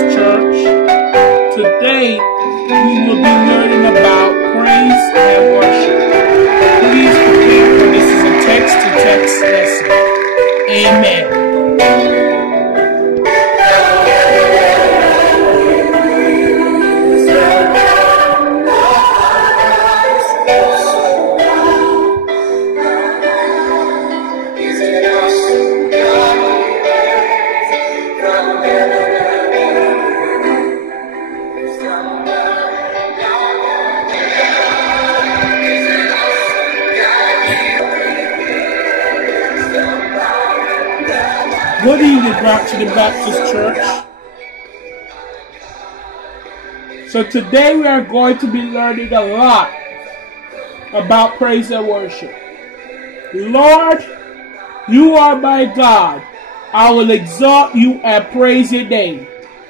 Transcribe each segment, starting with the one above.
Baptist Church. Today, we will be learning about praise and worship. Please prepare for this is a text-to-text lesson. Amen. Good evening, Brockton Baptist Church. So today we are going to be learning a lot about praise and worship. Lord, you are my God. I will exalt you and praise your name.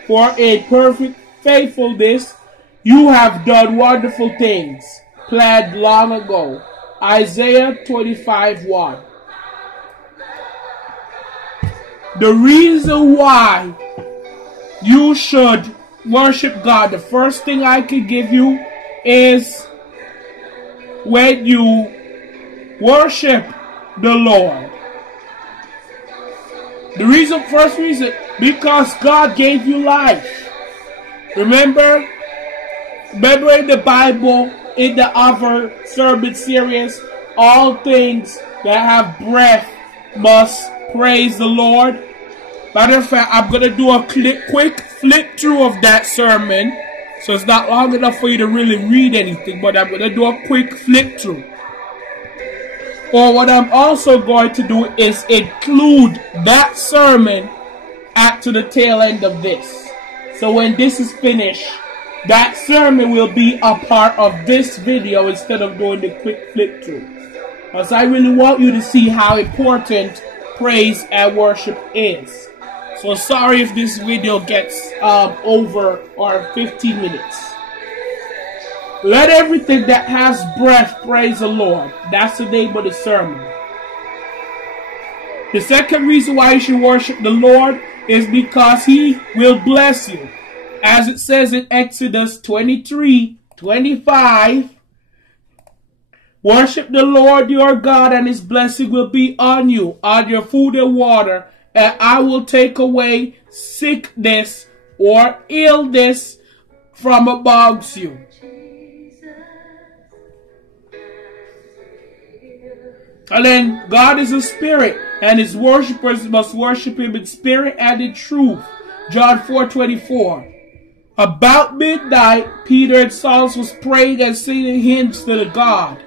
For in perfect faithfulness you have done wonderful things, planned long ago. Isaiah 25:1. The reason why you should worship God, the first thing I can give you is when you worship the Lord. The first reason, because God gave you life. Remember in the Bible, in the other sermon series, all things that have breath must praise the Lord. Matter of fact, I'm going to do a quick flip through of that sermon. So it's not long enough for you to really read anything, but I'm going to do a quick flip through. Or what I'm also going to do is include that sermon to the tail end of this. So when this is finished, that sermon will be a part of this video instead of doing the quick flip through. Because I really want you to see how important praise and worship is. So sorry if this video gets over or 15 minutes. Let everything that has breath praise the Lord. That's the name of the sermon. The second reason why you should worship the Lord is because He will bless you. As it says in Exodus 23:25, worship the Lord your God and His blessing will be on you, on your food and water, and I will take away sickness or illness from amongst you. And then God is a spirit, and His worshippers must worship Him in spirit and in truth. John 4:24. About midnight, Peter and Saul was praying and singing hymns to the God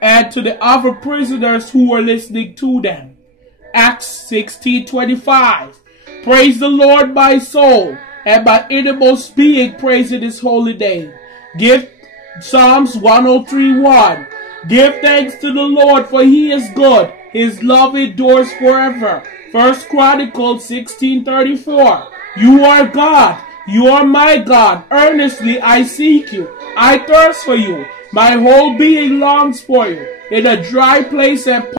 and to the other prisoners who were listening to them. Acts 16:25. Praise the Lord, my soul, and my innermost being praising His holy name. Give Psalms 103:1. Give thanks to the Lord, for He is good. His love endures forever. 1 Chronicles 16:34. You are God. You are my God. Earnestly I seek you. I thirst for you. My whole being longs for you. In a dry place and